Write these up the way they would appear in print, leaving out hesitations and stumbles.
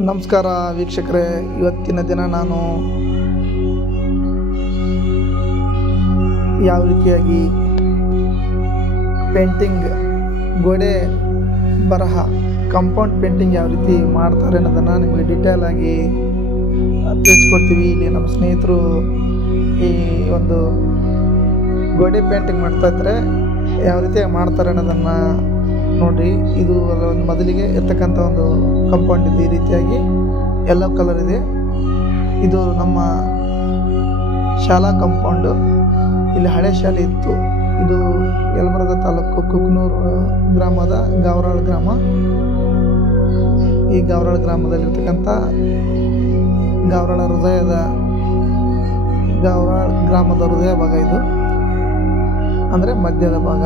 ನಮಸ್ಕಾರ ವೀಕ್ಷಕರೇ, ಇವತ್ತಿನ ದಿನ ನಾನು ಯಾವ ರೀತಿಯಾಗಿ ಪೇಂಟಿಂಗ್, ಗೋಡೆ ಬರಹ, ಕಾಂಪೌಂಡ್ ಪೇಂಟಿಂಗ್ ಯಾವ ರೀತಿ ಮಾಡ್ತಾರೆ ಅನ್ನೋದನ್ನು ನಿಮಗೆ ಡೀಟೇಲ್ ಆಗಿ ತಿಳಿಸ್ಕೊಡ್ತೀವಿ. ಇಲ್ಲಿ ನಮ್ಮ ಸ್ನೇಹಿತರು ಈ ಒಂದು ಗೋಡೆ ಪೇಂಟಿಂಗ್ ಮಾಡ್ತಾಯಿದ್ರೆ ಯಾವ ರೀತಿಯಾಗಿ ಮಾಡ್ತಾರೆ ಅನ್ನೋದನ್ನು ನೋಡಿರಿ. ಇದು ಒಂದು ಮೊದಲಿಗೆ ಇರ್ತಕ್ಕಂಥ ಒಂದು ಕಾಂಪೌಂಡ್ ಇದೆ. ಈ ರೀತಿಯಾಗಿ ಯೆಲ್ಲೋ ಕಲರ್ ಇದೆ. ಇದು ನಮ್ಮ ಶಾಲಾ ಕಾಂಪೌಂಡು. ಇಲ್ಲಿ ಹಳೆ ಶಾಲೆ ಇತ್ತು. ಇದು ಯಲಬುರ್ಗಾ ತಾಲೂಕು ಕುಕ್ನೂರು ಗ್ರಾಮದ ಗಾವರಾಳ ಗ್ರಾಮ. ಈ ಗಾವರಾಳ ಗ್ರಾಮದಲ್ಲಿರ್ತಕ್ಕಂಥ ಗಾವರಾಳ ಗ್ರಾಮದ ಹೃದಯ ಭಾಗ ಇದು, ಅಂದರೆ ಮಧ್ಯದ ಭಾಗ.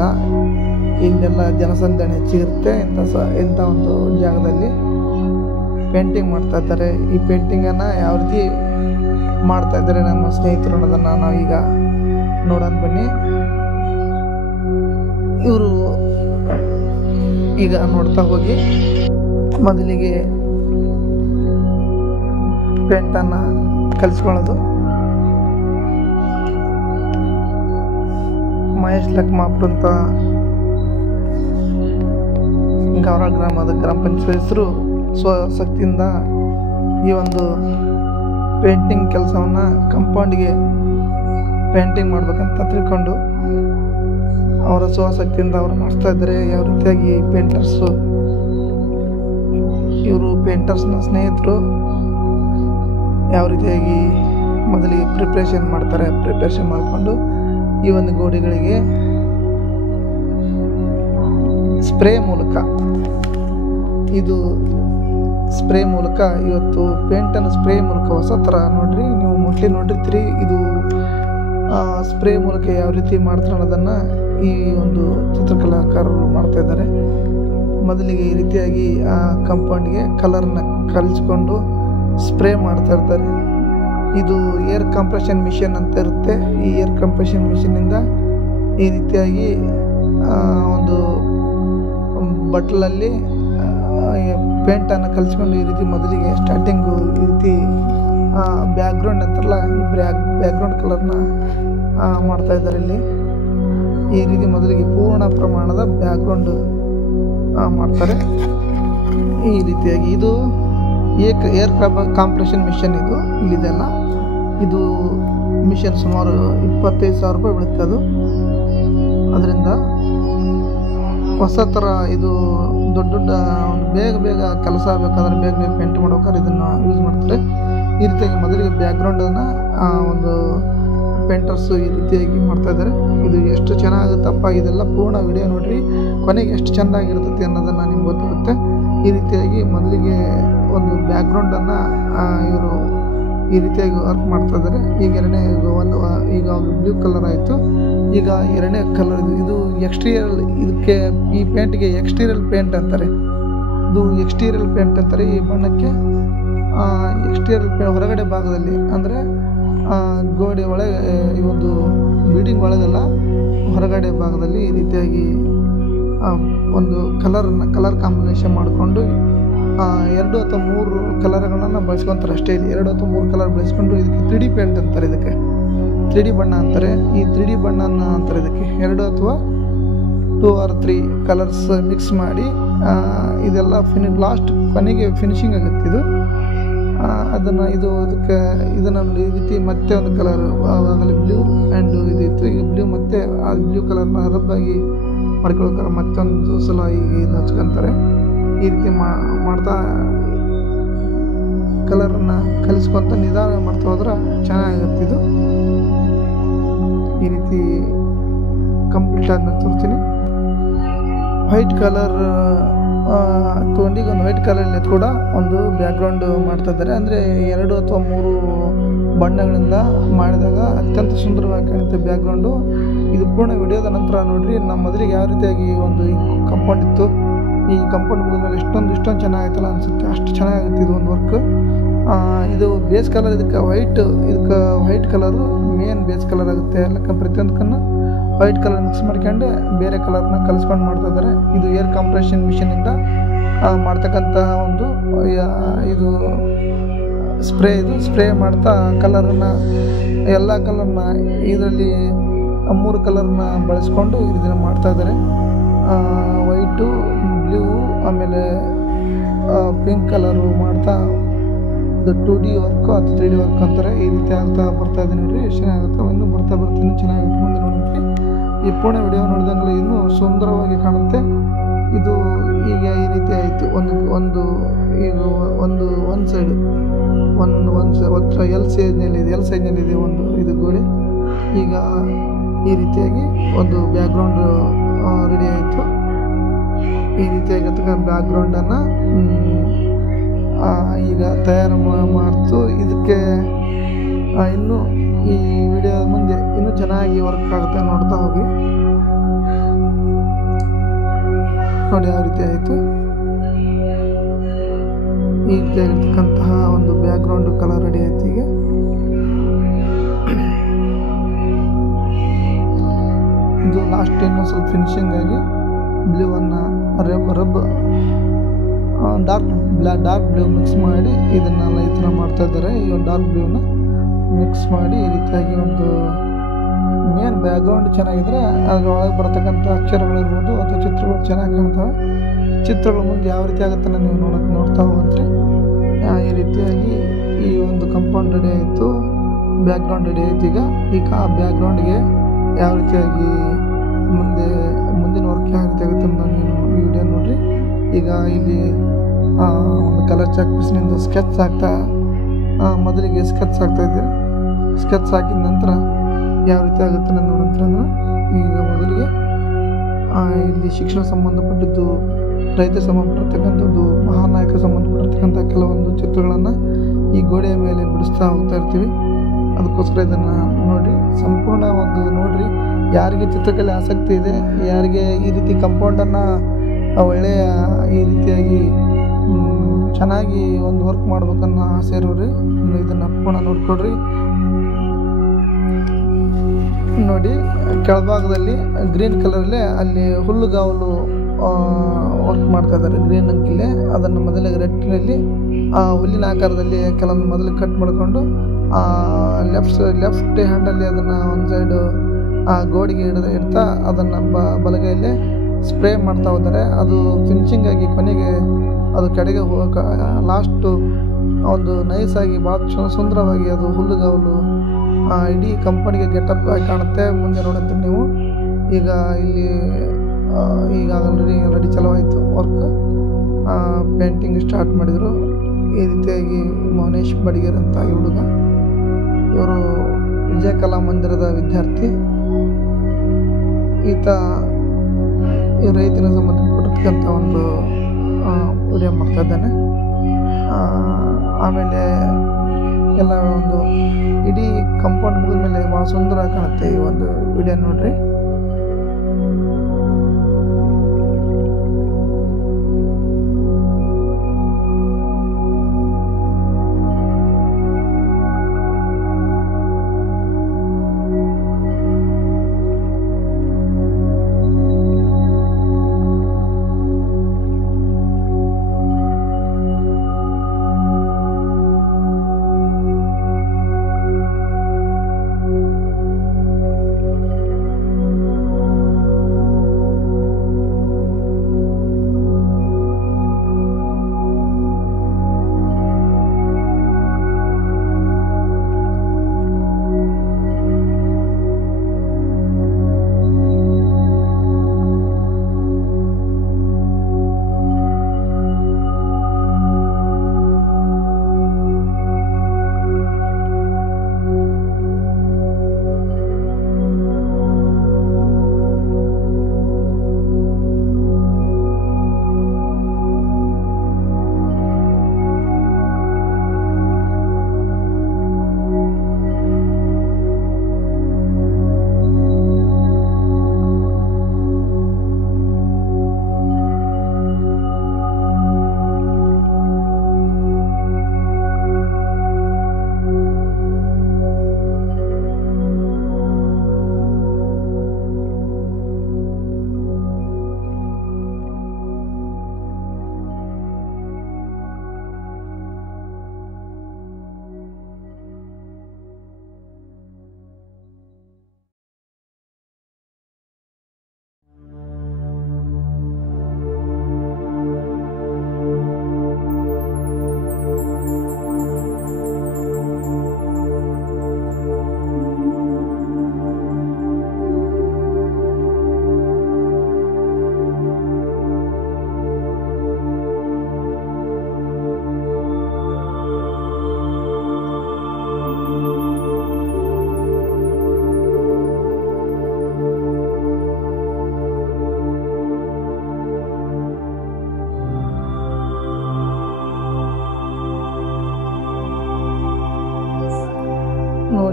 ಇಲ್ಲೆಲ್ಲ ಜನಸಂದಣಿ ಹೆಚ್ಚಿರುತ್ತೆ. ಇಂಥ ಒಂದು ಜಾಗದಲ್ಲಿ ಪೇಂಟಿಂಗ್ ಮಾಡ್ತಾ ಇದ್ದಾರೆ. ಈ ಪೇಂಟಿಂಗನ್ನು ಯಾವ ರೀತಿ ಮಾಡ್ತಾ ಇದ್ದಾರೆ ನಮ್ಮ ಸ್ನೇಹಿತರು ಅನ್ನೋದನ್ನು ನಾವೀಗ ನೋಡೋಣ ಬನ್ನಿ. ಇವರು ಈಗ ನೋಡ್ತಾ ಹೋಗಿ ಮೊದಲಿಗೆ ಪೇಂಟನ್ನು ಕಲಿಸ್ಕೊಳ್ಳೋದು. ಮಹೇಶ್ ಲಕ್ಮಾಪುರ್ ಅಂತ ಗಾವರಾಳ ಗ್ರಾಮದ ಗ್ರಾಮ ಪಂಚಾಯತ್ ಸ್ವಶಕ್ತಿಯಿಂದ ಈ ಒಂದು ಪೇಂಟಿಂಗ್ ಕೆಲಸವನ್ನು ಕಾಂಪೌಂಡಿಗೆ ಪೇಂಟಿಂಗ್ ಮಾಡ್ಬೇಕಂತ ತಿಳ್ಕೊಂಡು ಅವರ ಸ್ವಶಕ್ತಿಯಿಂದ ಅವರು ಮಾಡಿಸ್ತಾ ಇದ್ದಾರೆ. ಯಾವ ರೀತಿಯಾಗಿ ಇವರು ಪೇಂಟರ್ಸ್ನ ಸ್ನೇಹಿತರು ಯಾವ ರೀತಿಯಾಗಿ ಮೊದಲಿಗೆ ಪ್ರಿಪ್ರೇಷನ್ ಮಾಡಿಕೊಂಡು ಈ ಒಂದು ಗೋಡೆಗಳಿಗೆ ಸ್ಪ್ರೇ ಮೂಲಕ ಇವತ್ತು ಪೇಂಟನ್ನು ಸ್ಪ್ರೇ ಮೂಲಕ ಹೊಸ ಥರ ನೋಡ್ರಿ, ನೀವು ಮೋಸ್ಟ್ಲಿ ನೋಡಿರ್ತೀರಿ. ಇದು ಸ್ಪ್ರೇ ಮೂಲಕ ಯಾವ ರೀತಿ ಮಾಡ್ತಾರೆ ಅನ್ನೋದನ್ನು ಈ ಒಂದು ಚಿತ್ರಕಲಾಕಾರರು ಮಾಡ್ತಾ ಇದ್ದಾರೆ. ಮೊದಲಿಗೆ ಈ ರೀತಿಯಾಗಿ ಆ ಕಾಂಪೌಂಡ್ಗೆ ಕಲರ್ನ ಕಲಿಸ್ಕೊಂಡು ಸ್ಪ್ರೇ ಮಾಡ್ತಾ ಇರ್ತಾರೆ. ಇದು ಏರ್ ಕಂಪ್ರೆಷನ್ ಮಿಷನ್ ಅಂತ ಇರುತ್ತೆ. ಈ ಏರ್ ಕಂಪ್ರೆಷನ್ ಮಿಷನ್ನಿಂದ ಈ ರೀತಿಯಾಗಿ ಒಂದು ಬಟ್ಲಲ್ಲಿ ಪೇಂಟನ್ನು ಕಲಿಸ್ಕೊಂಡು ಈ ರೀತಿ ಮೊದಲಿಗೆ ಸ್ಟಾರ್ಟಿಂಗು ಈ ರೀತಿ ಬ್ಯಾಕ್ಗ್ರೌಂಡ್ ಅಂತಾರಲ್ಲ, ಈ ಬ್ಯಾಕ್ಗ್ರೌಂಡ್ ಕಲರ್ನ ಮಾಡ್ತಾಯಿದ್ದಾರೆ. ಇಲ್ಲಿ ಈ ರೀತಿ ಮೊದಲಿಗೆ ಪೂರ್ಣ ಪ್ರಮಾಣದ ಬ್ಯಾಕ್ಗ್ರೌಂಡ್ ಮಾಡ್ತಾರೆ. ಈ ರೀತಿಯಾಗಿ ಇದು ಏರ್ ಕಾಂಪ್ರೆಷನ್ ಮಿಷನ್ ಇದು ಇಲ್ಲಿದೆಲ್ಲ. ಇದು ಮಿಷನ್ ಸುಮಾರು 25,000 ರೂಪಾಯಿ ಬೀಳುತ್ತೆ. ಅದು ಅದರಿಂದ ಹೊಸ ಥರ ಇದು ದೊಡ್ಡ ಬೇಗ ಕೆಲಸ ಆಗಬೇಕಾದ್ರೆ ಬೇಗ ಪೇಂಟ್ ಮಾಡ್ಬೇಕಾದ್ರೆ ಇದನ್ನು ಯೂಸ್ ಮಾಡ್ತಾರೆ. ಈ ರೀತಿಯಾಗಿ ಮೊದಲಿಗೆ ಬ್ಯಾಕ್ಗ್ರೌಂಡನ್ನು ಒಂದು ಪೇಂಟರ್ಸು ಈ ರೀತಿಯಾಗಿ ಮಾಡ್ತಾಯಿದ್ದಾರೆ. ಇದು ಎಷ್ಟು ಚೆನ್ನಾಗುತ್ತಪ್ಪ, ಇದೆಲ್ಲ ಪೂರ್ಣ ವಿಡಿಯೋ ನೋಡಿರಿ, ಕೊನೆಗೆ ಎಷ್ಟು ಚೆಂದಾಗಿರ್ತೈತಿ ಅನ್ನೋದನ್ನು ನಿಮ್ಗೆ ಗೊತ್ತಾಗುತ್ತೆ. ಈ ರೀತಿಯಾಗಿ ಮೊದಲಿಗೆ ಒಂದು ಬ್ಯಾಕ್ಗ್ರೌಂಡನ್ನು ಇವರು ಈ ರೀತಿಯಾಗಿ ವರ್ಕ್ ಮಾಡ್ತಾಯಿದ್ದಾರೆ. ಈಗ ಈಗ ಬ್ಲೂ ಕಲರ್ ಆಯಿತು. ಈಗ ಎರಡನೇ ಕಲರ್ ಇದು ಎಕ್ಸ್ಟೀರಿಯರ್. ಇದಕ್ಕೆ ಈ ಪೇಂಟ್ಗೆ ಎಕ್ಸ್ಟೀರಿಯರ್ ಪೇಂಟ್ ಅಂತಾರೆ. ಇದು ಎಕ್ಸ್ಟೀರಿಯರ್ ಪೇಂಟ್ ಅಂತಾರೆ. ಈ ಬಣ್ಣಕ್ಕೆ ಎಕ್ಸ್ಟೀರಿಯರ್ ಪೇಂಟ್ ಹೊರಗಡೆ ಭಾಗದಲ್ಲಿ, ಅಂದರೆ ಗೋಡೆ ಒಳಗೆ, ಈ ಒಂದು ಬಿಲ್ಡಿಂಗ್ ಒಳಗೆಲ್ಲ ಹೊರಗಡೆ ಭಾಗದಲ್ಲಿ ಈ ರೀತಿಯಾಗಿ ಒಂದು ಕಲರ್ ಕಾಂಬಿನೇಷನ್ ಮಾಡಿಕೊಂಡು 2 ಅಥವಾ 3 ಕಲರ್ಗಳನ್ನು ಬಳಸ್ಕೊತಾರೆ ಅಷ್ಟೇ. ಇಲ್ಲಿ 2 ಅಥವಾ 3 ಕಲರ್ ಬಳಸ್ಕೊಂಡು ಇದಕ್ಕೆ 3D ಪೇಂಟ್ ಅಂತಾರೆ. ಇದಕ್ಕೆ 3D ಬಣ್ಣ ಅಂತಾರೆ. ಈ 3D ಬಣ್ಣನ ಅಂತಾರೆ ಇದಕ್ಕೆ. 2 ಅಥವಾ 2 or 3 ಕಲರ್ಸ್ ಮಿಕ್ಸ್ ಮಾಡಿ ಇದೆಲ್ಲ ಲಾಸ್ಟ್ ಕೊನೆಗೆ ಫಿನಿಶಿಂಗ್ ಆಗುತ್ತೆ. ಇದು ಇದನ್ನು ನೋಡಿ ಈ ರೀತಿ ಮತ್ತೆ ಒಂದು ಕಲರ್ ಅದರಲ್ಲಿ ಬ್ಲೂ ಆ್ಯಂಡ್ ಇದಿತ್ತು. ಈಗ ಬ್ಲೂ ಮತ್ತೆ ಆ ಬ್ಲೂ ಕಲರ್ನ ರಬ್ಬಾಗಿ ಮಾಡ್ಕೊಳ್ತಾರೆ. ಮತ್ತೊಂದು ಸಲ ಈಗ ಇದು ಹಚ್ಕೊಂತಾರೆ. ಈ ರೀತಿ ಮಾಡ್ತಾ ಕಲರನ್ನು ಕಲಿಸ್ಕೊಂತ ನಿಧಾನ ಮಾಡ್ತಾ ಹೋದ್ರೆ ಚೆನ್ನಾಗಿರುತ್ತೆ. ಇದು ಈ ರೀತಿ ಕಂಪ್ಲೀಟ್ ಆದ್ಮೇಲೆ ತೋರಿಸ್ತೀನಿ. ವೈಟ್ ಕಲರ್ ತೊಗೊಂಡು ಈಗ ಒಂದು ವೈಟ್ ಕಲರಲ್ಲಿ ಕೂಡ ಒಂದು ಬ್ಯಾಕ್ಗ್ರೌಂಡ್ ಮಾಡ್ತಾ ಇದ್ದಾರೆ. ಅಂದರೆ 2 ಅಥವಾ 3 ಬಣ್ಣಗಳಿಂದ ಮಾಡಿದಾಗ ಅತ್ಯಂತ ಸುಂದರವಾಗಿ ಕಾಣುತ್ತೆ ಬ್ಯಾಕ್ಗ್ರೌಂಡು. ಇದು ಪೂರ್ಣ ವಿಡಿಯೋದ ನಂತರ ನೋಡಿರಿ. ನಮ್ಮ ಮೊದಲಿಗೆ ಯಾವ ರೀತಿಯಾಗಿ ಒಂದು ಕಾಂಪೌಂಡ್ ಇತ್ತು, ಈ ಕಾಂಪೌಂಡ್ ಮುಗಿದ್ಮೇಲೆ ಇಷ್ಟೊಂದು ಚೆನ್ನಾಗಿತ್ತಲ್ಲ ಅನಿಸುತ್ತೆ. ಅಷ್ಟು ಚೆನ್ನಾಗಿರುತ್ತೆ ಇದು ಒಂದು ವರ್ಕ್. ಇದು ಬೇಸ್ ಕಲರ್. ಇದಕ್ಕೆ white colour main base colour ಆಗುತ್ತೆ. ಎಲ್ಲ ಪ್ರತಿಯೊಂದಕ್ಕನ್ನು ವೈಟ್ ಕಲರ್ ಮಿಕ್ಸ್ ಮಾಡ್ಕೊಂಡು ಬೇರೆ ಕಲರ್ನ ಕಲಿಸ್ಕೊಂಡು ಮಾಡ್ತಾ ಇದ್ದಾರೆ. ಇದು ಏರ್ ಕಂಪ್ರೆಷನ್ ಮಿಷನಿಂದ ಮಾಡ್ತಕ್ಕಂತಹ ಒಂದು ಇದು ಸ್ಪ್ರೇ ಮಾಡ್ತಾ ಕಲರನ್ನು ಎಲ್ಲ ಕಲರ್ನ ಇದರಲ್ಲಿ 3 ಕಲರ್ನ ಬಳಸ್ಕೊಂಡು ಇದನ್ನು ಮಾಡ್ತಾಯಿದ್ದಾರೆ. ವೈಟು, ಬ್ಲೂ, ಆಮೇಲೆ ಪಿಂಕ್ ಕಲರು ಮಾಡ್ತಾ ಇದು 2D ವರ್ಕು ಅಥವಾ 3D ವರ್ಕ್ ಅಂತಾರೆ. ಈ ರೀತಿ ಆಗ್ತಾ ಬರ್ತಾಯಿದೆ ನೋಡಿರಿ, ಎಷ್ಟು ಚೆನ್ನಾಗುತ್ತೆ. ಇನ್ನೂ ಬರ್ತಾ ಇನ್ನೂ ಚೆನ್ನಾಗಿರುತ್ತೆ. ಮುಂದೆ ನೋಡೋಕ್ಕೆ ಈ ಪೂರ್ಣ ವಿಡಿಯೋ ನೋಡಿದಂಗೆ ಇನ್ನೂ ಸುಂದರವಾಗಿ ಕಾಣುತ್ತೆ. ಇದು ಈಗ ಈ ರೀತಿ ಆಯಿತು. ಈಗ ಒಂದು ಸೈಡು ಎಲ್ ಸೈಜ್ನಲ್ಲಿದೆ ಒಂದು ಇದು ಗೋಡೆ. ಈಗ ಈ ರೀತಿಯಾಗಿ ಒಂದು ಬ್ಯಾಕ್ಗ್ರೌಂಡ್ ರೆಡಿ ಆಯಿತು. ಈ ರೀತಿಯಾಗಿರ್ತಕ್ಕಂಥ ಬ್ಯಾಕ್ಗ್ರೌಂಡನ್ನು ಈಗ ತಯಾರು ಮಾಡ್ತು. ಇದಕ್ಕೆ ಇನ್ನೂ ಈ ವಿಡಿಯೋ ಮುಂದೆ ಇನ್ನೂ ಚೆನ್ನಾಗಿ ವರ್ಕ್ ಆಗುತ್ತೆ, ನೋಡ್ತಾ ಹೋಗಿ. ನೋಡಿ ಯಾವ ರೀತಿ ಆಯಿತು. ಈ ರೀತಿಯಾಗಿರ್ತಕ್ಕಂತಹ ಒಂದು ಬ್ಯಾಕ್ಗ್ರೌಂಡ್ ಕಲರ್ ರೆಡಿ ಆಯ್ತು. ಈಗ ಇದು ಲಾಸ್ಟ್ ಇನ್ನೂ ಸ್ವಲ್ಪ ಫಿನಿಶಿಂಗ್ ಆಗಿ ಬ್ಲೂವನ್ನು ರಬ್ ಡಾರ್ಕ್ ಬ್ಲೂ ಮಿಕ್ಸ್ ಮಾಡಿ ಇದನ್ನೆಲ್ಲ ಈ ಥರ ಮಾಡ್ತಾ ಇದ್ದಾರೆ. ಈ ಒಂದು ಡಾರ್ಕ್ ಬ್ಲೂನ ಮಿಕ್ಸ್ ಮಾಡಿ ಈ ರೀತಿಯಾಗಿ ಒಂದು ಮೇನ್ ಬ್ಯಾಕ್ಗ್ರೌಂಡ್ ಚೆನ್ನಾಗಿದ್ರೆ ಅದರೊಳಗೆ ಬರ್ತಕ್ಕಂಥ ಅಕ್ಷರಗಳಿರ್ಬೋದು ಅಥವಾ ಚಿತ್ರಗಳು ಚೆನ್ನಾಗಿ ಕಾಣ್ತವೆ. ಚಿತ್ರಗಳು ಮುಂದೆ ಯಾವ ರೀತಿ ಆಗುತ್ತೆ ನೀವು ನೋಡ್ತಾ ಹೋಗಂತ್ರಿ. ಈ ರೀತಿಯಾಗಿ ಈ ಒಂದು ಕಂಪೌಂಡ್ ರೆಡಿ ಆಯಿತು, ಬ್ಯಾಕ್ಗ್ರೌಂಡ್ ರೆಡಿ ಆಯಿತು. ಈಗ ಆ ಬ್ಯಾಕ್ಗ್ರೌಂಡ್ಗೆ ಯಾವ ರೀತಿಯಾಗಿ ಮುಂದಿನ ವರ್ಕ್ ಯಾವ ರೀತಿ ಆಗುತ್ತೆ ಅಂತ ನೀವು ಈ ವಿಡಿಯೋ ನೋಡಿರಿ. ಈಗ ಇಲ್ಲಿ ಒಂದು ಕಲರ್ ಚಾಕ್ ಪೀಸ್ನಿಂದ ಸ್ಕೆಚ್ ಮೊದಲಿಗೆ ಸ್ಕೆಚ್ ಹಾಕ್ತಾಯಿದ್ದೀರಿ. ಸ್ಕೆಚ್ ಹಾಕಿದ ನಂತರ ಯಾವ ರೀತಿ ಆಗುತ್ತೆ ನೋಡಂತಂದ್ರೆ ಈಗ ಮೊದಲಿಗೆ ಇಲ್ಲಿ ಶಿಕ್ಷಣ ಸಂಬಂಧಪಟ್ಟಿದ್ದು, ರೈತ ಸಂಬಂಧಪಟ್ಟಿರ್ತಕ್ಕಂಥದ್ದು, ಮಹಾನ್ ನಾಯಕ ಸಂಬಂಧಪಟ್ಟಿರ್ತಕ್ಕಂಥ ಕೆಲವೊಂದು ಚಿತ್ರಗಳನ್ನು ಈ ಗೋಡೆಯ ಮೇಲೆ ಬಿಡಿಸ್ತಾ ಹೋಗ್ತಾ ಇರ್ತೀವಿ. ಅದಕ್ಕೋಸ್ಕರ ಇದನ್ನು ನೋಡಿ, ಸಂಪೂರ್ಣ ಒಂದು ನೋಡಿರಿ. ಯಾರಿಗೆ ಚಿತ್ರಕಲೆ ಆಸಕ್ತಿ ಇದೆ, ಯಾರಿಗೆ ಈ ರೀತಿ ಕಂಪೌಂಡನ್ನು ಒಳ್ಳೆಯ ಈ ರೀತಿಯಾಗಿ ಚೆನ್ನಾಗಿ ಒಂದು ವರ್ಕ್ ಮಾಡ್ಬೇಕನ್ನೋ ಆಸೆ ಇರೋರಿ ಇದನ್ನು ಪೂರ್ಣ ನೋಡ್ಕೊಡ್ರಿ. ನೋಡಿ ಕೆಳಭಾಗದಲ್ಲಿ ಗ್ರೀನ್ ಕಲರಲ್ಲಿ ಅಲ್ಲಿ ಹುಲ್ಲುಗಾವಲು ವರ್ಕ್ ಮಾಡ್ತಾ ಇದ್ದಾರೆ. ಗ್ರೀನ್ ಅಂಕಿಲೆ ಅದನ್ನು ಮೊದಲಿಗೆ ರೆಡ್ನಲ್ಲಿ ಹುಲ್ಲಿನ ಆಕಾರದಲ್ಲಿ ಕೆಲವೊಂದು ಮೊದಲು ಕಟ್ ಮಾಡಿಕೊಂಡು ಲೆಫ್ಟ್ ಹ್ಯಾಂಡಲ್ಲಿ ಅದನ್ನು ಒಂದು ಸೈಡು ಗೋಡೆಗೆ ಇಡ್ತಾ ಅದನ್ನು ಬಲಗೈಯಲ್ಲಿ ಸ್ಪ್ರೇ ಮಾಡ್ತಾ ಹೋದರೆ ಅದು ಫಿನಿಶಿಂಗ್ ಆಗಿ ಕೊನೆಗೆ ಅದು ಕಡೆಗೆ ಲಾಸ್ಟು ಒಂದು ನೈಸಾಗಿ ಭಾಳ ಸುಂದರವಾಗಿ ಅದು ಹುಲ್ಲುಗಾವಲು ಇಡೀ ಕಂಪನಿಗೆ ಗೆಟಪ್ ಆಗಿ ಕಾಣುತ್ತೆ. ಮುಂದೆ ನೋಡುತ್ತೆ ನೀವು. ಈಗ ಇಲ್ಲಿ ಈಗ ರೆಡಿ ಚಲೋವಾಯಿತು ವರ್ಕ್. ಪೇಂಟಿಂಗ್ ಸ್ಟಾರ್ಟ್ ಮಾಡಿದರು. ಈ ರೀತಿಯಾಗಿ ಮೌನೇಶ್ ಬಡಿಗೇರ್ ಅಂತ ಈ ಹುಡುಗ, ಇವರು ವಿಜಯ ಕಲಾ ಮಂದಿರದ ವಿದ್ಯಾರ್ಥಿ. ಈತ ಈ ರೈತನ ಸಂಬಂಧಪಟ್ಟಿರ್ತಕ್ಕಂಥ ಒಂದು ವಿಡಿಯೋ ಮಾಡ್ತಾ ಇದ್ದಾನೆ. ಆಮೇಲೆ ಎಲ್ಲ ಒಂದು ಇಡೀ ಕಂಪೌಂಡ್ ಮುಗಿದ ಮೇಲೆ ಭಾಳ ಸುಂದರ ಕಾಣುತ್ತೆ ಈ ಒಂದು ವಿಡಿಯೋ ನೋಡ್ರಿ.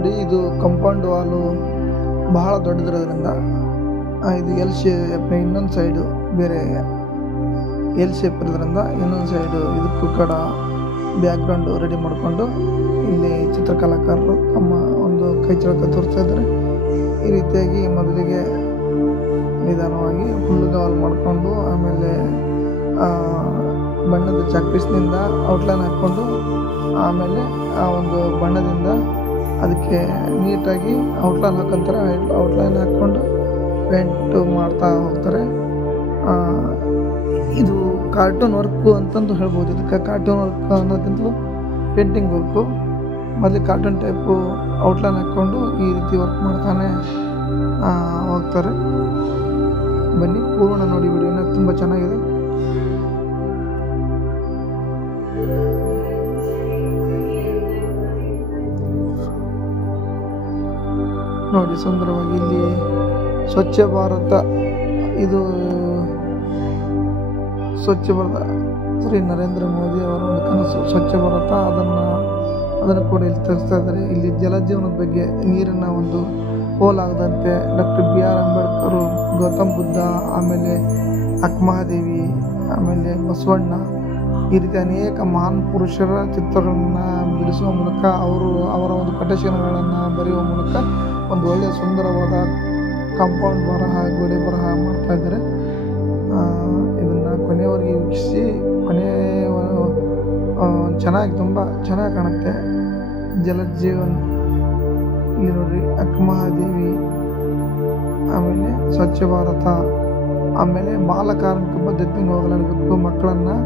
ನೋಡಿ, ಇದು ಕಂಪೌಂಡ್ ವಾಲು ಬಹಳ ದೊಡ್ಡದಿರೋದ್ರಿಂದ ಇದು ಎಲ್ ಶೇಪ್, ಇನ್ನೊಂದು ಸೈಡು ಬೇರೆ ಎಲ್ ಶೇಪ್ ಇರೋದ್ರಿಂದ ಇನ್ನೊಂದು ಸೈಡು ಇದಕ್ಕೂ ಕಡ ಬ್ಯಾಕ್ಗ್ರೌಂಡು ರೆಡಿ ಮಾಡಿಕೊಂಡು ಇಲ್ಲಿ ಚಿತ್ರಕಲಾಕಾರರು ತಮ್ಮ ಒಂದು ಕೈ ಚಳಕ ತೋರಿಸ್ತಾ ಇದ್ದಾರೆ. ಈ ರೀತಿಯಾಗಿ ಮೊದಲಿಗೆ ನಿಧಾನವಾಗಿ ಹುಲ್ಲುಗಾವಲು ಮಾಡಿಕೊಂಡು ಆಮೇಲೆ ಬಣ್ಣದ ಚಾಕ್ಪೀಸ್ನಿಂದ ಔಟ್ಲೈನ್ ಹಾಕ್ಕೊಂಡು ಆಮೇಲೆ ಆ ಒಂದು ಬಣ್ಣದಿಂದ ಅದಕ್ಕೆ ನೀಟಾಗಿ ಔಟ್ಲೈನ್ ಹಾಕೊಂತಾರೆ. ಔಟ್ಲೈನ್ ಹಾಕ್ಕೊಂಡು ಪೇಂಟು ಮಾಡ್ತಾ ಹೋಗ್ತಾರೆ. ಇದು ಕಾರ್ಟೂನ್ ವರ್ಕು ಅಂತಂದು ಹೇಳ್ಬೋದು. ಇದಕ್ಕೆ ಕಾರ್ಟೂನ್ ವರ್ಕ್ ಅನ್ನೋದಕ್ಕಿಂತಲೂ ಪೇಂಟಿಂಗ್ ವರ್ಕು. ಮೊದಲು ಕಾರ್ಟೂನ್ ಟೈಪು ಔಟ್ಲೈನ್ ಹಾಕ್ಕೊಂಡು ಈ ರೀತಿ ವರ್ಕ್ ಮಾಡ್ತಾನೆ ಹೋಗ್ತಾರೆ. ಬನ್ನಿ ಪೂರ್ಣ ನೋಡಿ, ವಿಡಿಯೋನ ತುಂಬ ಚೆನ್ನಾಗಿದೆ. ನೋಡಿ ಸುಂದರವಾಗಿ ಇಲ್ಲಿ ಸ್ವಚ್ಛ ಭಾರತ, ಇದು ಸ್ವಚ್ಛ ಭಾರತ ಶ್ರೀ ನರೇಂದ್ರ ಮೋದಿ ಅವರ ಒಂದು ಕನಸು ಸ್ವಚ್ಛ ಭಾರತ. ಅದನ್ನು ಕೂಡ ಇಲ್ಲಿ ತಿಳಿಸ್ತಾ ಇದ್ದಾರೆ. ಇಲ್ಲಿ ಜಲಜೀವನದ ಬಗ್ಗೆ, ನೀರಿನ ಒಂದು ಪೋಲಾಗದಂತೆ ಡಾಕ್ಟರ್ BR ಅಂಬೇಡ್ಕರ್, ಗೌತಮ್ ಬುದ್ಧ, ಆಮೇಲೆ ಅಕ್ಕಮಹಾದೇವಿ, ಆಮೇಲೆ ಬಸವಣ್ಣ, ಈ ರೀತಿ ಅನೇಕ ಮಹಾನ್ ಪುರುಷರ ಚಿತ್ರಗಳನ್ನು ಬಿಡಿಸುವ ಮೂಲಕ ಅವರ ಒಂದು ಕಟಶನಗಳನ್ನು ಬರೆಯುವ ಮೂಲಕ ಒಂದು ಒಳ್ಳೆಯ ಸುಂದರವಾದ ಕಾಂಪೌಂಡ್ ಬರಹ, ಗೋಡೆ ಬರಹ ಮಾಡ್ತಾ ಇದ್ದಾರೆ. ಇದನ್ನು ಕೊನೆಯವರೆಗೆ ವೀಕ್ಷಿಸಿ. ಚೆನ್ನಾಗಿ, ತುಂಬ ಚೆನ್ನಾಗಿ ಕಾಣುತ್ತೆ. ಜಲಜೀವನ್ ಇಲ್ಲಿ ನೋಡ್ರಿ, ಅಕ್ಕಮಹಾದೇವಿ, ಆಮೇಲೆ ಸ್ವಚ್ಛ ಭಾರತ, ಆಮೇಲೆ ಬಾಲಕಾರ್ಮಿಕ ಪದ್ಧತಿಯನ್ನು ಹೋಗಲಾಡಬೇಕು. ಮಕ್ಕಳನ್ನು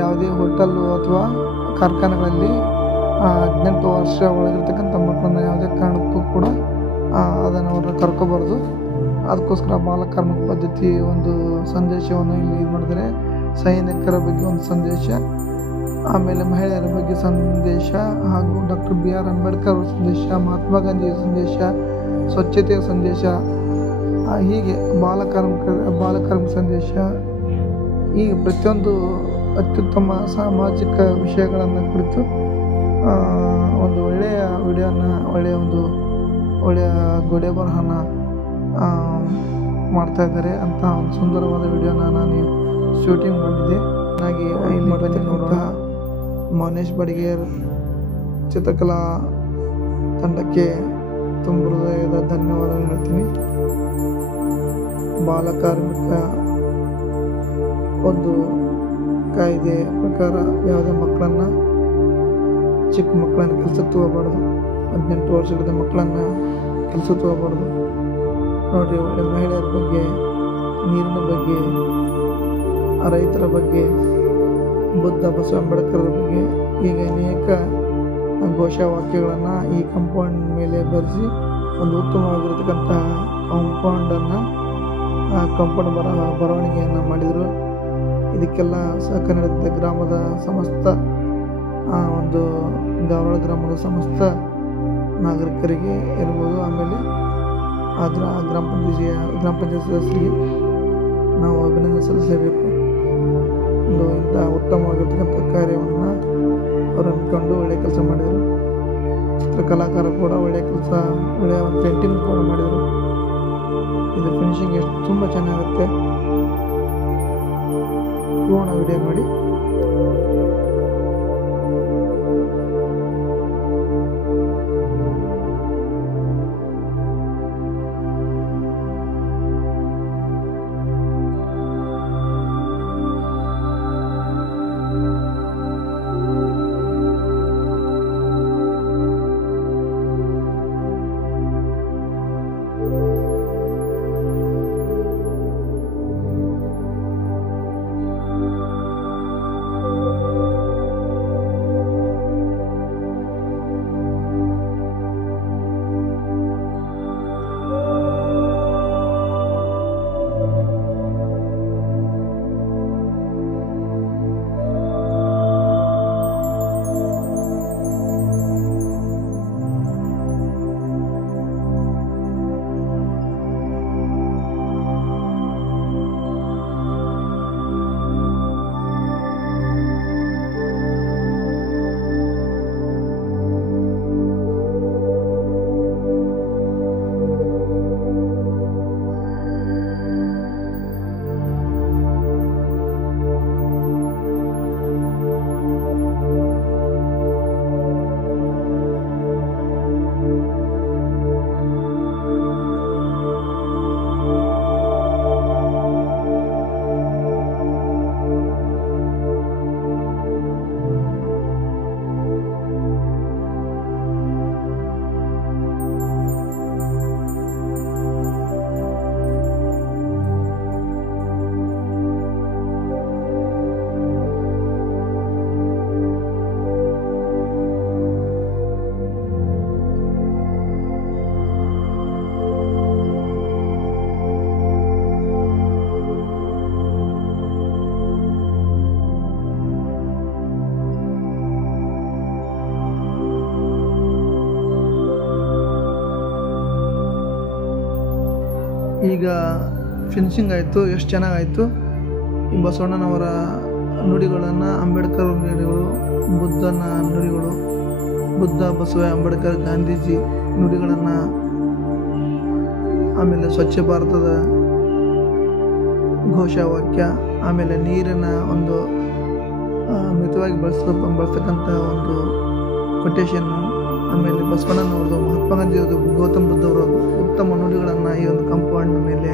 ಯಾವುದೇ ಹೋಟೆಲ್ಲು ಅಥವಾ ಕಾರ್ಖಾನೆಗಳಲ್ಲಿ 18 ವರ್ಷ ಒಳಗಿರ್ತಕ್ಕಂಥ ಮಕ್ಕಳನ್ನು ಯಾವುದೇ ಕಾರಣಕ್ಕೂ ಕೂಡ ಅದನ್ನು ಅವ್ರನ್ನ ಕರ್ಕೋಬಾರ್ದು. ಅದಕ್ಕೋಸ್ಕರ ಬಾಲಕಾರ್ಮಿಕ ಪದ್ಧತಿ ಒಂದು ಸಂದೇಶವನ್ನು ಇಲ್ಲಿ ಇದು ಮಾಡಿದರೆ. ಸೈನಿಕರ ಬಗ್ಗೆ ಒಂದು ಸಂದೇಶ, ಆಮೇಲೆ ಮಹಿಳೆಯರ ಬಗ್ಗೆ ಸಂದೇಶ, ಹಾಗೂ ಡಾಕ್ಟರ್ BR ಅಂಬೇಡ್ಕರ್ ಅವರ ಸಂದೇಶ, ಮಹಾತ್ಮ ಗಾಂಧಿಯ ಸಂದೇಶ, ಸ್ವಚ್ಛತೆಯ ಸಂದೇಶ, ಹೀಗೆ ಬಾಲಕಾರ್ಮಿಕ ಸಂದೇಶ, ಹೀಗೆ ಪ್ರತಿಯೊಂದು ಅತ್ಯುತ್ತಮ ಸಾಮಾಜಿಕ ವಿಷಯಗಳನ್ನು ಕುರಿತು ಒಂದು ಒಳ್ಳೆಯ ವಿಡಿಯೋನ, ಒಳ್ಳೆಯ ಗೋಡೆ ಬರಹನ ಮಾಡ್ತಾ ಇದ್ದಾರೆ ಅಂತ ಒಂದು ಸುಂದರವಾದ ವಿಡಿಯೋನ ನಾನು ಶೂಟಿಂಗ್ ಮಾಡಿದ್ದೆ. ಹಾಗೆ ಇಲ್ಲಿ ಬಂದಿರುವಂಥ ಮೌನೇಶ್ ಬಡಿಗೇರ್ ಚಿತ್ರಕಲಾ ತಂಡಕ್ಕೆ ತುಂಬ ಹೃದಯದ ಧನ್ಯವಾದ ಹೇಳ್ತೀನಿ. ಬಾಲಕಾರ್ಮಿಕ ಒಂದು ಕಾಯ್ದೆ ಪ್ರಕಾರ ಯಾವುದೇ ಮಕ್ಕಳನ್ನು, ಚಿಕ್ಕ ಮಕ್ಕಳನ್ನು ಕೆಲಸಕ್ಕೆ ತಗೋಬಾರ್ದು. 18 ವರ್ಷದ ಮಕ್ಕಳನ್ನು ಕೆಲಸಕ್ಕೆ ತಗೋಬಾರ್ದು. ನೋಡಿರಿ, ಒಳ್ಳೆ ಮಹಿಳೆಯರ ಬಗ್ಗೆ, ನೀರಿನ ಬಗ್ಗೆ, ರೈತರ ಬಗ್ಗೆ, ಬುದ್ಧ ಬಸವ ಅಂಬೇಡ್ಕರ್ ಬಗ್ಗೆ, ಹೀಗೆ ಅನೇಕ ಘೋಷವಾಕ್ಯಗಳನ್ನು ಈ ಕಾಂಪೌಂಡ್ ಮೇಲೆ ಬರೆಸಿ ಒಂದು ಉತ್ತಮವಾಗಿರತಕ್ಕಂಥ ಕಾಂಪೌಂಡ್ ಬರವಣಿಗೆಯನ್ನು ಮಾಡಿದರು. ಇದಕ್ಕೆಲ್ಲ ಸಹಕಾರ ನೀಡಿದ ಗ್ರಾಮದ ಸಮಸ್ತ ಒಂದು ಧಾರವಾಡ ಗ್ರಾಮದ ಸಮಸ್ತ ನಾಗರಿಕರಿಗೆ ಇರ್ಬೋದು, ಆಮೇಲೆ ಗ್ರಾಮ ಪಂಚಾಯತ್ ಸದಸ್ಯರಿಗೆ ನಾವು ಅಭಿನಂದನೆ ಸಲ್ಲಿಸಬೇಕು. ಇಂಥ ಉತ್ತಮವಾಗಿರ್ತಕ್ಕಂಥ ಕಾರ್ಯವನ್ನು ಅವರು ಹಮ್ಮಿಕೊಂಡು ಒಳ್ಳೆಯ ಕೆಲಸ ಮಾಡಿದರು. ಚಿತ್ರಕಲಾಕಾರ ಕೂಡ ಒಳ್ಳೆಯ ಒಂದು ಪೇಂಟಿಂಗ್ ಕೂಡ ಮಾಡಿದರು. ಇದು ಫಿನಿಶಿಂಗ್ ಎಷ್ಟು ತುಂಬ ಚೆನ್ನಾಗುತ್ತೆ. ಪೂರ್ಣ ವಿಡಿಯೋ ನೋಡಿ. ಈಗ ಫಿನಿಶಿಂಗ್ ಆಯಿತು. ಎಷ್ಟು ಚೆನ್ನಾಗಾಯಿತು. ಈ ಬಸವಣ್ಣನವರ ನುಡಿಗಳನ್ನು, ಅಂಬೇಡ್ಕರ್ ನುಡಿಗಳು, ಬುದ್ಧನ ನುಡಿಗಳು, ಬುದ್ಧ, ಬಸವ, ಅಂಬೇಡ್ಕರ್, ಗಾಂಧೀಜಿ ನುಡಿಗಳನ್ನು, ಆಮೇಲೆ ಸ್ವಚ್ಛ ಭಾರತದ ಘೋಷವಾಕ್ಯ, ಆಮೇಲೆ ನೀರಿನ ಒಂದು ಮಿತವಾಗಿ ಬಳಸ್ತಕ್ಕಂಥ ಒಂದು ಕೊಟೇಶನ್ನು, ಆಮೇಲೆ ಬಸವಣ್ಣನವ್ರದ್ದು, ಮಹಾತ್ಮ ಗಾಂಧಿಯವ್ರದ್ದು, ಗೌತಮ್ ಬುದ್ಧವ್ರದ್ದು ಉತ್ತಮ ನುಡಿಗಳನ್ನು ಈ ಒಂದು ಕಾಂಪೌಂಡ್ ಮೇಲೆ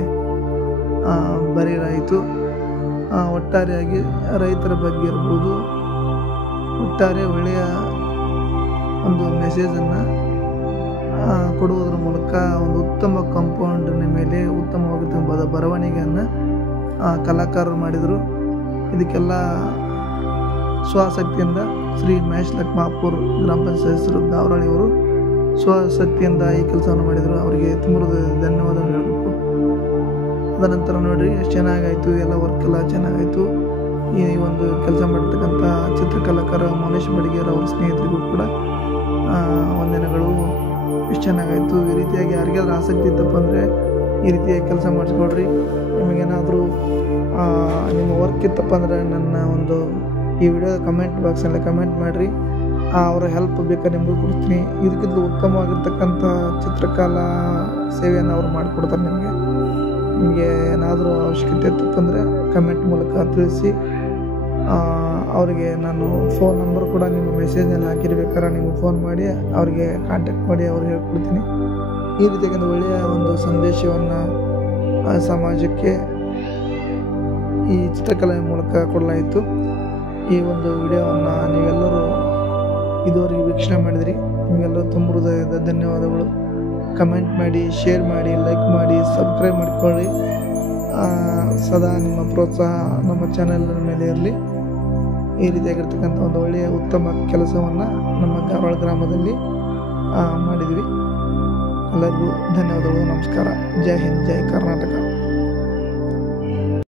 ಬರೆಯಲಾಯಿತು. ಒಟ್ಟಾರೆಯಾಗಿ ರೈತರ ಬಗ್ಗೆ ಇರ್ಬೋದು, ಒಟ್ಟಾರೆ ಒಳ್ಳೆಯ ಒಂದು ಮೆಸೇಜನ್ನು ಕೊಡುವುದರ ಮೂಲಕ ಒಂದು ಉತ್ತಮ ಕಾಂಪೌಂಡಿನ ಮೇಲೆ ಉತ್ತಮವಾಗಿದ್ದ ಬರವಣಿಗೆಯನ್ನು ಕಲಾಕಾರರು ಮಾಡಿದರು. ಇದಕ್ಕೆಲ್ಲ ಸ್ವಶಕ್ತಿಯಿಂದ ಶ್ರೀ ಮಹೇಶ್ ಲಕ್ಮಾಪುರ್ ಗ್ರಾಮ ಪಂಚಾಯತ್ ಸದಸ್ಯರು ಗಾವರಳ್ಳಿಯವರು ಸ್ವಶಕ್ತಿಯಿಂದ ಈ ಕೆಲಸವನ್ನು ಮಾಡಿದರು. ಅವರಿಗೆ ತುಂಬ ಧನ್ಯವಾದಗಳು ಹೇಳಬೇಕು. ಅದನಂತರ ನೋಡಿರಿ ಎಷ್ಟು ಚೆನ್ನಾಗಾಯಿತು, ಎಲ್ಲ ವರ್ಕ್ ಎಲ್ಲ ಚೆನ್ನಾಗಾಯಿತು. ಈ ಒಂದು ಕೆಲಸ ಮಾಡಿರ್ತಕ್ಕಂಥ ಚಿತ್ರಕಲಾಕಾರ ಮೌನೇಶ್ ಬಡಿಗೇರ್ ಅವರ ಸ್ನೇಹಿತರಿಗೂ ಕೂಡ ವಂದನೆಗಳು. ಎಷ್ಟು ಚೆನ್ನಾಗಾಯಿತು. ಈ ರೀತಿಯಾಗಿ ಯಾರಿಗಾದ್ರೂ ಆಸಕ್ತಿ ಇದ್ದಪ್ಪ ಅಂದರೆ ಈ ರೀತಿಯಾಗಿ ಕೆಲಸ ಮಾಡಿಸ್ಕೊಡ್ರಿ. ನಿಮಗೇನಾದರೂ ನಿಮ್ಮ ವರ್ಕ್ ಇತ್ತಪ್ಪ ಅಂದರೆ ನನ್ನ ಒಂದು ಈ ವಿಡಿಯೋದ ಕಮೆಂಟ್ ಬಾಕ್ಸಲ್ಲಿ ಕಮೆಂಟ್ ಮಾಡಿರಿ. ಅವರ ಹೆಲ್ಪ್ ಬೇಕಾದ್ರೆ ನಿಮಗೂ ಕೊಡ್ತೀನಿ. ಇದಕ್ಕಿಂತ ಉತ್ತಮವಾಗಿರ್ತಕ್ಕಂಥ ಚಿತ್ರಕಲಾ ಸೇವೆಯನ್ನು ಅವ್ರು ಮಾಡಿಕೊಡ್ತಾರೆ. ನಿಮಗೆ ಏನಾದರೂ ಅವಶ್ಯಕತೆ ಇತ್ತಪ್ಪ ಅಂದರೆ ಕಮೆಂಟ್ ಮೂಲಕ ತಿಳಿಸಿ. ಅವರಿಗೆ ನಾನು ಫೋನ್ ನಂಬರ್ ಕೂಡ ನಿಮ್ಮ ಮೆಸೇಜ್ನಲ್ಲಿ ಹಾಕಿರ್ಬೇಕಾದ್ರೆ ನೀವು ಫೋನ್ ಮಾಡಿ ಅವರಿಗೆ ಕಾಂಟ್ಯಾಕ್ಟ್ ಮಾಡಿ ಅವ್ರಿಗೆ ಹೇಳ್ಕೊಡ್ತೀನಿ. ಈ ರೀತಿಯಾಗಿ ಒಳ್ಳೆಯ ಒಂದು ಸಂದೇಶವನ್ನು ಸಮಾಜಕ್ಕೆ ಈ ಚಿತ್ರಕಲೆಯ ಮೂಲಕ ಕೊಡಲಾಯಿತು. ಈ ಒಂದು ವಿಡಿಯೋವನ್ನು ನೀವೆಲ್ಲರೂ ಇದುವರೆಗೆ ವೀಕ್ಷಣೆ ಮಾಡಿದಿರಿ. ನಿಮಗೆಲ್ಲರೂ ತುಂಬ ಹೃದಯದ ಧನ್ಯವಾದಗಳು. ಕಮೆಂಟ್ ಮಾಡಿ, ಶೇರ್ ಮಾಡಿ, ಲೈಕ್ ಮಾಡಿ, ಸಬ್ಸ್ಕ್ರೈಬ್ ಮಾಡಿಕೊಳ್ಳಿ. ಸದಾ ನಿಮ್ಮ ಪ್ರೋತ್ಸಾಹ ನಮ್ಮ ಚಾನೆಲ್ನ ಮೇಲೆ ಇರಲಿ. ಈ ರೀತಿಯಾಗಿರ್ತಕ್ಕಂಥ ಒಂದು ಒಳ್ಳೆಯ ಉತ್ತಮ ಕೆಲಸವನ್ನು ನಮ್ಮ ಗಾವಳ ಗ್ರಾಮದಲ್ಲಿ ಮಾಡಿದ್ವಿ. ಎಲ್ಲರಿಗೂ ಧನ್ಯವಾದಗಳು. ನಮಸ್ಕಾರ. ಜೈ ಹಿಂದ್, ಜೈ ಕರ್ನಾಟಕ.